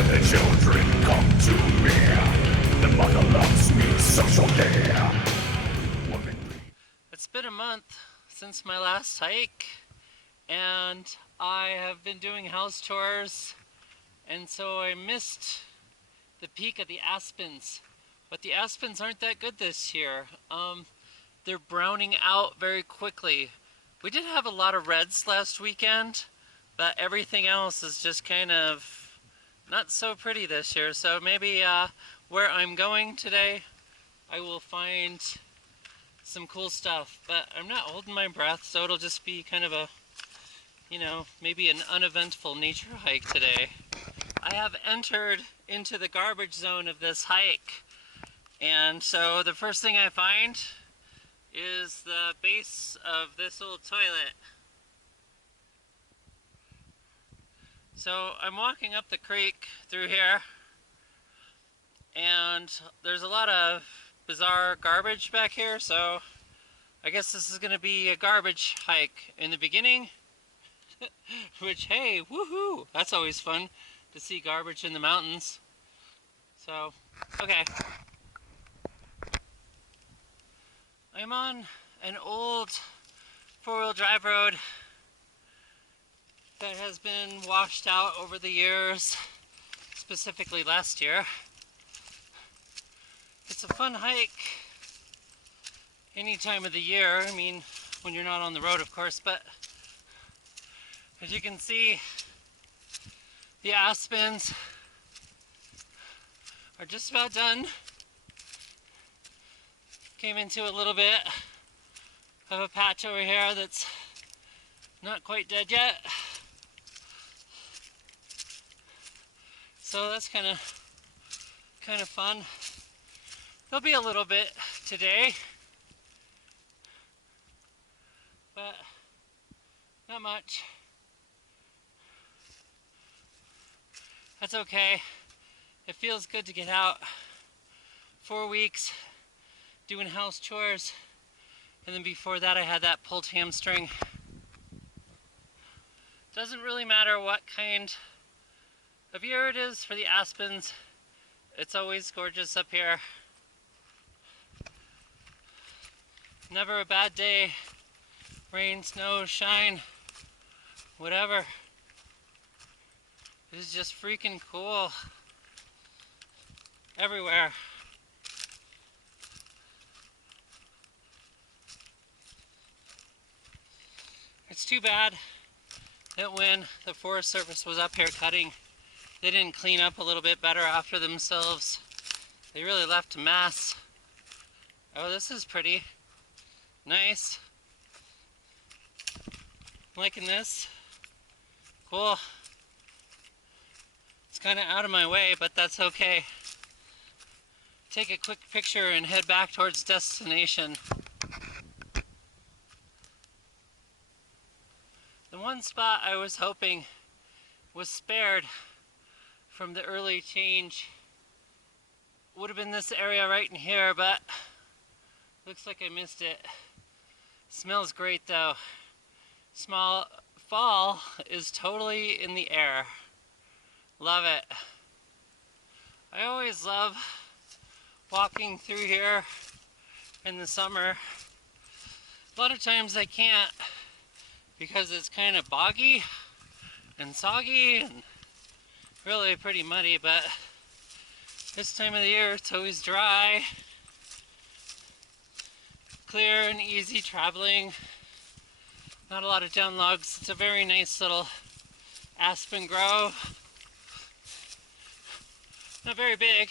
Let the children come to me. The mother loves me, so shall they. It's been a month since my last hike, and I have been doing house chores, and so I missed the peak of the aspens. But the aspens aren't that good this year. They're browning out very quickly. We did have a lot of reds last weekend, but everything else is just kind of not so pretty this year. So maybe where I'm going today, I will find some cool stuff. But I'm not holding my breath, so it'll just be kind of a, maybe an uneventful nature hike today. I have entered into the garbage zone of this hike, and so the first thing I find is the base of this old toilet. So I'm walking up the creek through here, and there's a lot of bizarre garbage back here, so I guess this is going to be a garbage hike in the beginning. Which, hey, woohoo! That's always fun to see garbage in the mountains. So, okay. I'm on an old four-wheel drive road that has been washed out over the years, specifically last year. It's a fun hike any time of the year. I mean, when you're not on the road, of course, but as you can see, the aspens are just about done. Came into a little bit of a patch over here that's not quite dead yet. So that's kind of fun. There'll be a little bit today, but not much. That's okay. It feels good to get out. 4 weeks doing house chores, and then before that I had that pulled hamstring. Doesn't really matter what kind of year it is for the aspens. It's always gorgeous up here. Never a bad day. Rain, snow, shine, whatever. This is just freaking cool. Everywhere. It's too bad that when the Forest Service was up here cutting, they didn't clean up a little bit better after themselves. They really left a mess. Oh, this is pretty. Nice. Liking this. Cool. It's kind of out of my way, but that's okay. Take a quick picture and head back towards destination. The one spot I was hoping was spared from the early change would have been this area right in here, but looks like I missed it. Smells great though. Small fall is totally in the air. Love it. I always love walking through here in the summer. A lot of times I can't because it's kind of boggy and soggy and really pretty muddy, but this time of the year it's always dry, clear and easy traveling. Not a lot of down logs. It's a very nice little aspen grove. Not very big.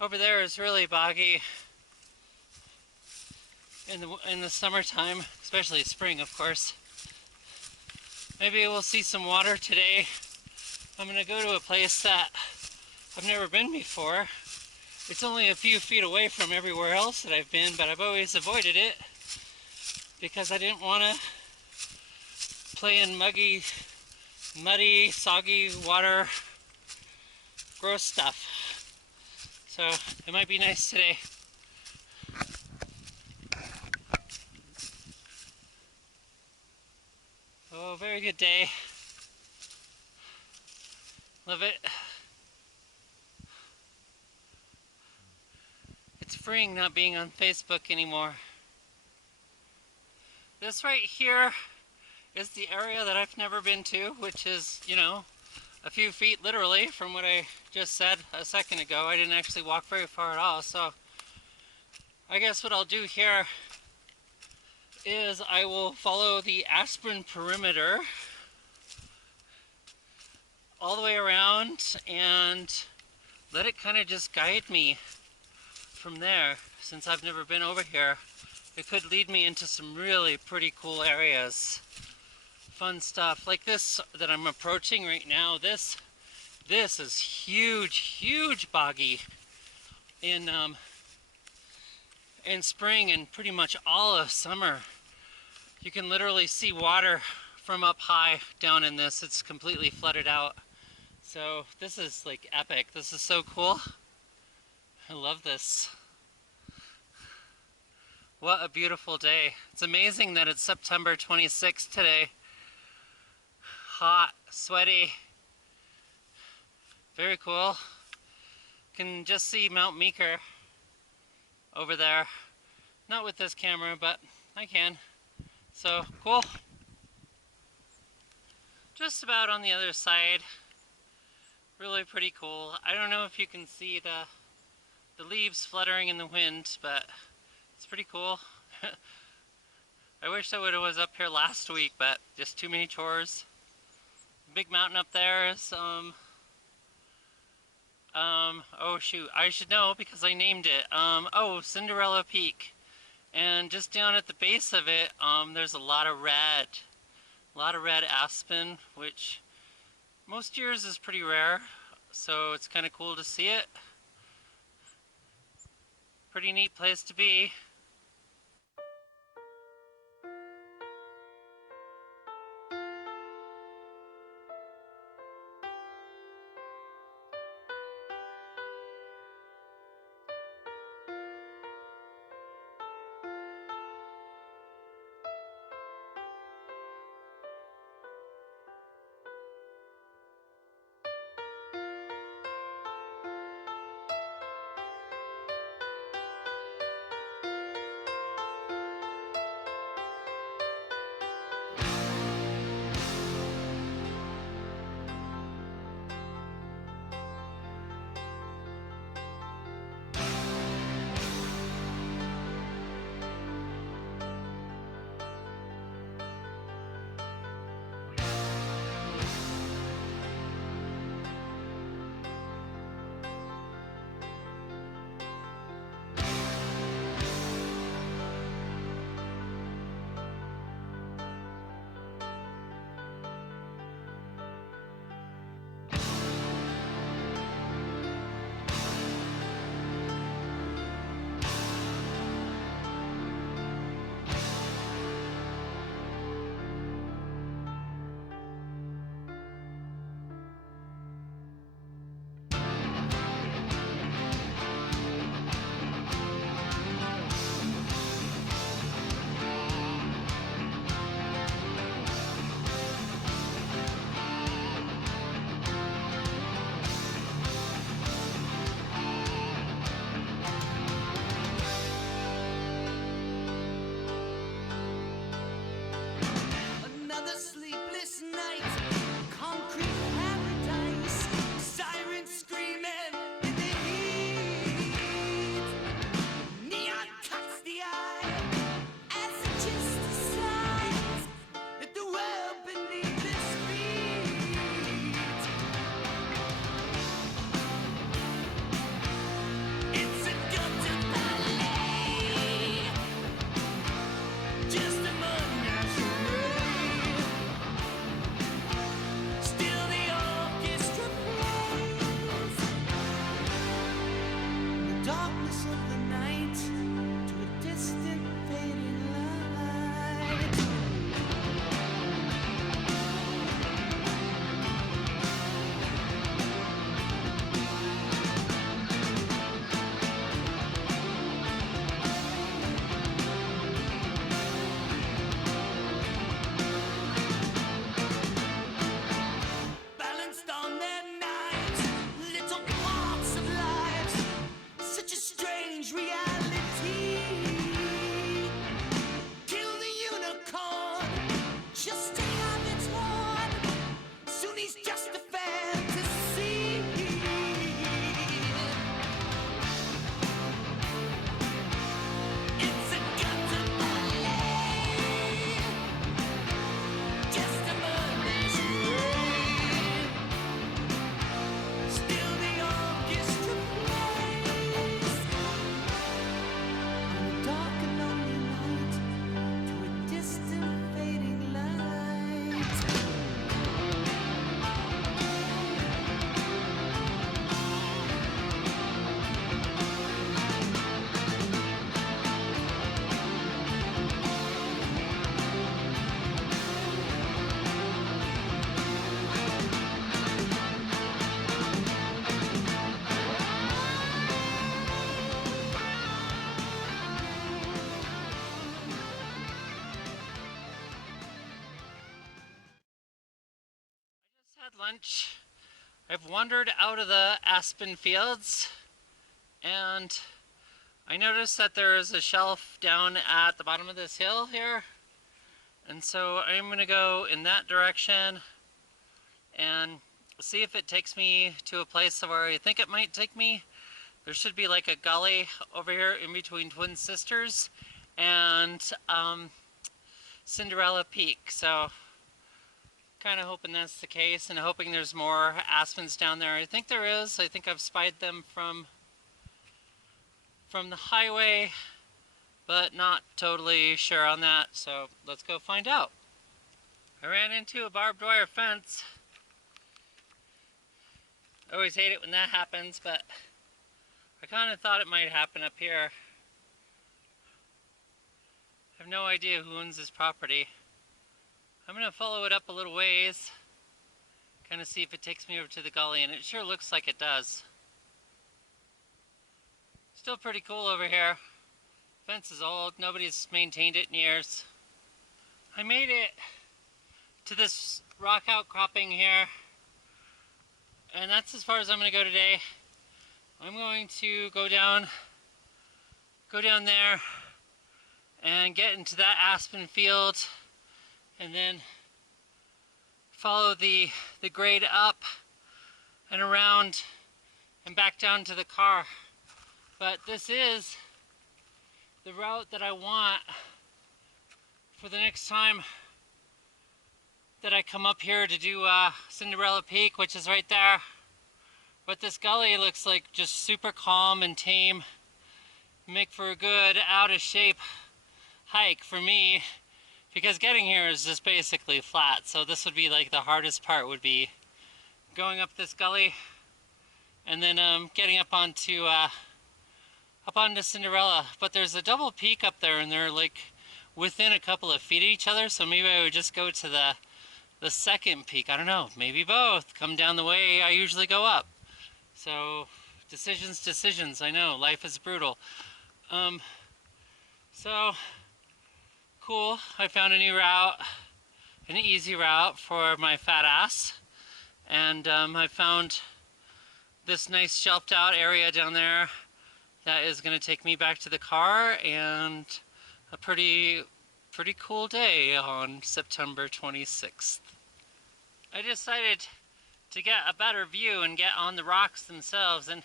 Over there is really boggy in the summertime, especially spring, of course. Maybe we'll see some water today. I'm gonna go to a place that I've never been before. It's only a few feet away from everywhere else that I've been, but I've always avoided it because I didn't want to play in muddy, soggy water, gross stuff. So it might be nice today. Oh, very good day. Love it. It's freeing not being on Facebook anymore. This right here is the area that I've never been to, which is, you know, a few feet literally from what I just said a second ago. I didn't actually walk very far at all, so I guess what I'll do here is I will follow the Aspen perimeter all the way around and let it kind of just guide me from there. Since I've never been over here, it could lead me into some really pretty cool areas. Fun stuff like this that I'm approaching right now. This is huge boggy in spring and pretty much all of summer. You can literally see water from up high down in this. It's completely flooded out. So this is like epic. This is so cool. I love this. What a beautiful day. It's amazing that it's September 26th today. Hot, sweaty, very cool. Can just see Mount Meeker over there. Not with this camera, but I can. So cool. Just about on the other side. Really pretty cool. I don't know if you can see the leaves fluttering in the wind, but it's pretty cool. I wish I was up here last week, but just too many chores. Big mountain up there is oh shoot, I should know because I named it. Oh, Cinderella Peak. And just down at the base of it, there's a lot of red aspen, which most years is pretty rare. So it's kind of cool to see it. Pretty neat place to be. had lunch. I've wandered out of the aspen fields and I noticed that there is a shelf down at the bottom of this hill here. And so I'm gonna go in that direction and see if it takes me to a place where I think it might take me. There should be like a gully over here in between Twin Sisters and Cinderella Peak. So kind of hoping that's the case and hoping there's more aspens down there. I think there is. I think I've spied them from the highway, but not totally sure on that. So let's go find out. I ran into a barbed wire fence. I always hate it when that happens, but I kind of thought it might happen up here. I have no idea who owns this property. I'm going to follow it up a little ways, kind of see if it takes me over to the gully, and it sure looks like it does. Still pretty cool over here. Fence is old, nobody's maintained it in years. I made it to this rock outcropping here, and that's as far as I'm going to go today. I'm going to go down there and get into that aspen field and then follow the grade up and around and back down to the car. But this is the route that I want for the next time that I come up here to do Cinderella Peak, which is right there. But this gully looks like just super calm and tame. Make for a good out of shape hike for me, because getting here is just basically flat. So this would be like the hardest part, would be going up this gully and then getting up onto Cinderella. But there's a double peak up there and they're like within a couple of feet of each other, so maybe I would just go to the second peak. I don't know, maybe both. Come down the way I usually go up. So decisions, I know, life is brutal. So cool, I found a new route, an easy route for my fat ass. And I found this nice shelved out area down there that is going to take me back to the car, and a pretty cool day on September 26th. I decided to get a better view and get on the rocks themselves, and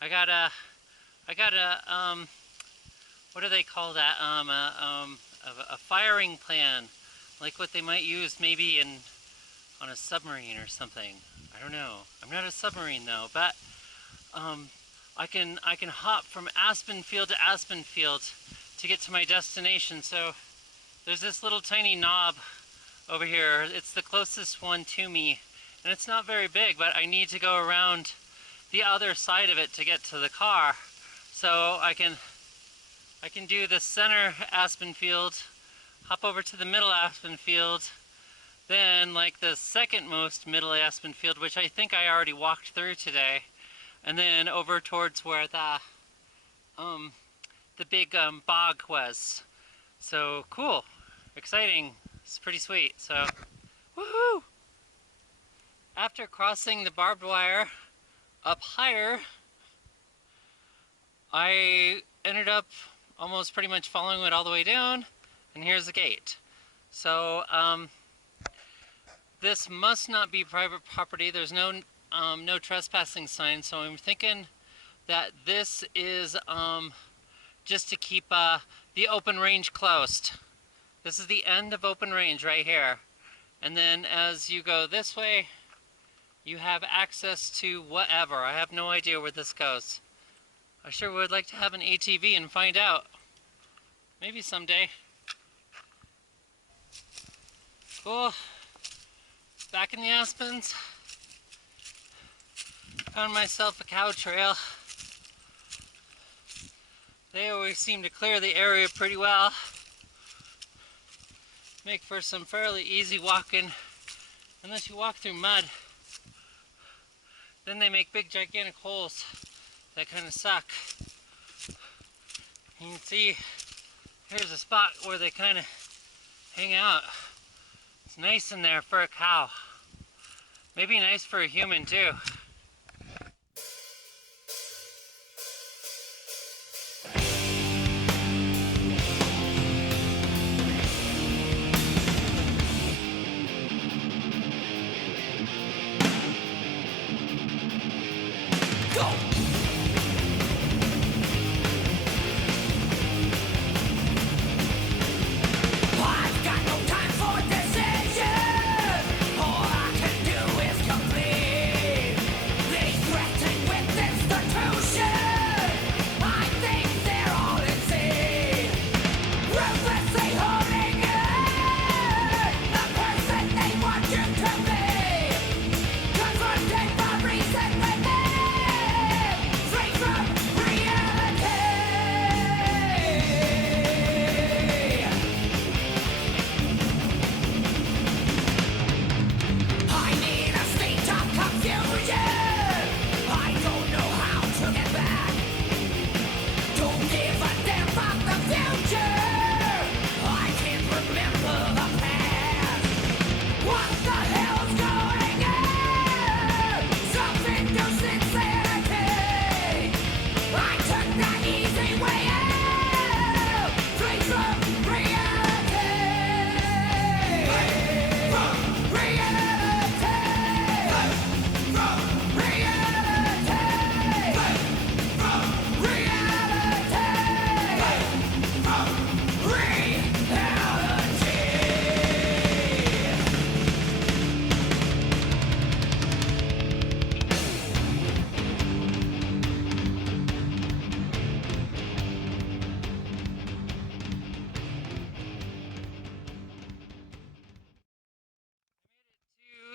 I got a what do they call that? A firing plan, like what they might use maybe on a submarine or something. I don't know. I'm not a submarine though, but I can hop from aspen field to aspen field to get to my destination. So there's this little tiny knob over here. It's the closest one to me, and it's not very big, but I need to go around the other side of it to get to the car. So I can do the center aspen field, hop over to the middle aspen field, then like the second most middle aspen field, which I think I already walked through today, and then over towards where the big bog was. So cool, exciting, it's pretty sweet. So woohoo! After crossing the barbed wire up higher, I ended up almost pretty much following it all the way down, and here's the gate. So this must not be private property. There's no trespassing sign, so I'm thinking that this is just to keep the open range closed. This is the end of open range right here, and then as you go this way you have access to whatever. I have no idea where this goes. I sure would like to have an ATV and find out. Maybe someday. Cool. Back in the aspens. Found myself a cow trail. They always seem to clear the area pretty well. Make for some fairly easy walking, unless you walk through mud. Then they make big gigantic holes that kind of suck. You can see here's a spot where they kind of hang out. It's nice in there for a cow. Maybe nice for a human too.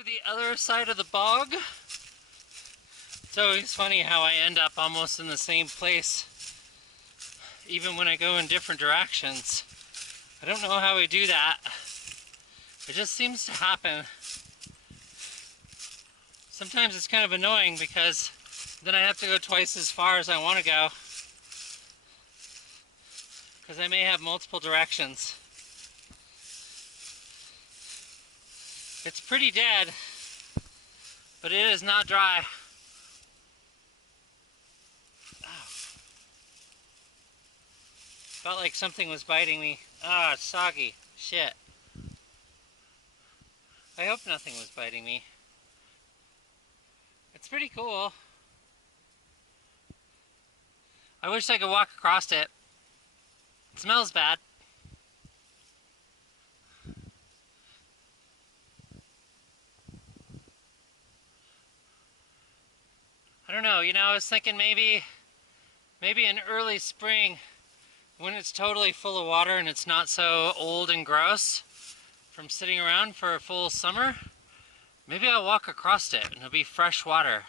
The other side of the bog. It's always funny how I end up almost in the same place, even when I go in different directions. I don't know how I do that. It just seems to happen. Sometimes it's kind of annoying because then I have to go twice as far as I want to go, because I may have multiple directions. It's pretty dead, but it is not dry. Oh. Felt like something was biting me. Ah, it's soggy. Shit. I hope nothing was biting me. It's pretty cool. I wish I could walk across it. It smells bad. I don't know, I was thinking maybe in early spring, when it's totally full of water and it's not so old and gross from sitting around for a full summer, maybe I'll walk across it and it'll be fresh water.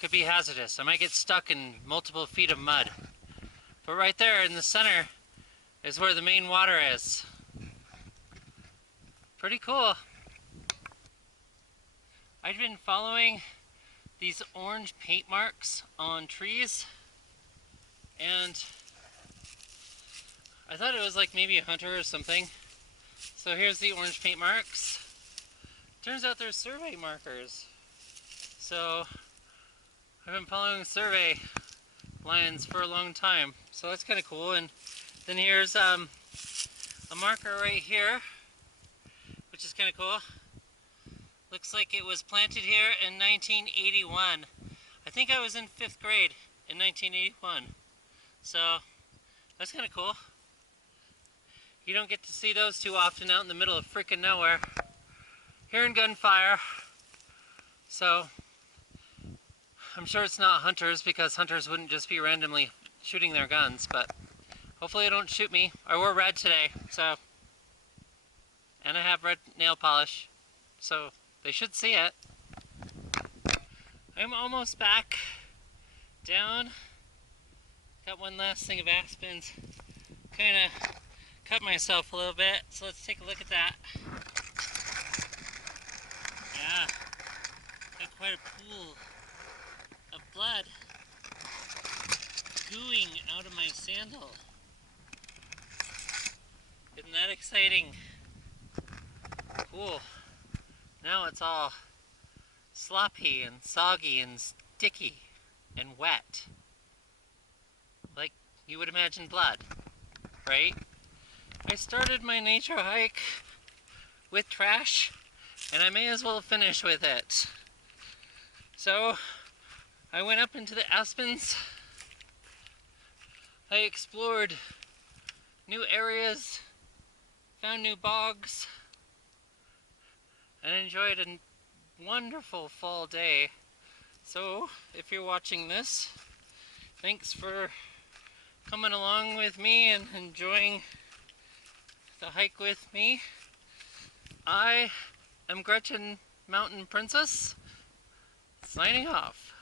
Could be hazardous. I might get stuck in multiple feet of mud. But right there in the center is where the main water is. Pretty cool. I've been following these orange paint marks on trees, and I thought it was like maybe a hunter or something. So here's the orange paint marks. Turns out they're survey markers. So I've been following survey lines for a long time, so that's kind of cool. And then here's a marker right here, which is kind of cool. Looks like it was planted here in 1981. I think I was in 5th grade in 1981. So that's kind of cool. You don't get to see those too often out in the middle of freaking nowhere. Hearing gunfire. So I'm sure it's not hunters, because hunters wouldn't just be randomly shooting their guns, but hopefully they don't shoot me. I wore red today, so, and I have red nail polish, so they should see it. I'm almost back down. Got one last thing of aspens. Kind of cut myself a little bit, so let's take a look at that. Yeah, got quite a pool of blood gooing out of my sandal. Isn't that exciting? Cool. Now Now it's all sloppy and soggy and sticky and wet. Like you would imagine blood, right? I started my nature hike with trash, and I may as well finish with it. So I went up into the aspens. I explored new areas, found new bogs, and enjoyed a wonderful fall day. So if you're watching this, thanks for coming along with me and enjoying the hike with me. I am Gretchen Mountain Princess, signing off.